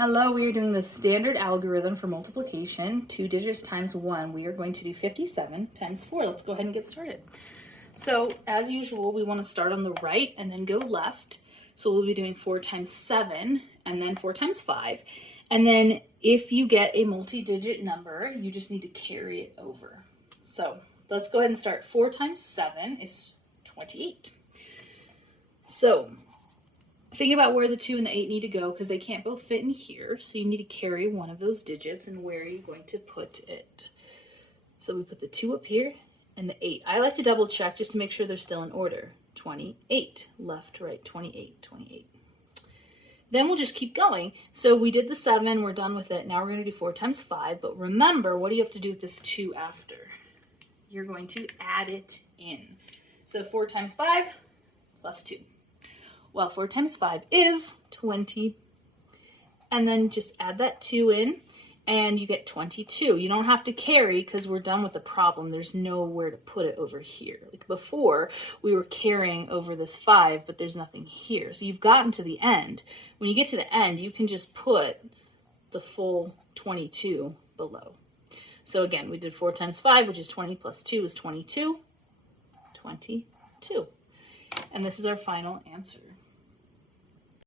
Hello, we are doing the standard algorithm for multiplication, 2 digits times 1. We are going to do 57 times 4. Let's go ahead and get started. So, as usual, we want to start on the right and then go left. So we'll be doing 4 times 7 and then 4 times 5. And then if you get a multi-digit number, you just need to carry it over. So let's go ahead and start. 4 times 7 is 28. So think about where the 2 and the 8 need to go because they can't both fit in here. So you need to carry one of those digits, and where are you going to put it? So we put the 2 up here and the 8. I like to double check just to make sure they're still in order. 28, left, right, 28, 28. Then we'll just keep going. So we did the 7, we're done with it. Now we're going to do 4 times 5. But remember, what do you have to do with this 2 after? You're going to add it in. So 4 times 5 plus 2. Well, 4 times 5 is 20. And then just add that 2 in, and you get 22. You don't have to carry because we're done with the problem. There's nowhere to put it over here. Like before, we were carrying over this 5, but there's nothing here. So you've gotten to the end. When you get to the end, you can just put the full 22 below. So again, we did 4 times 5, which is 20, plus 2 is 22. 22. And this is our final answer.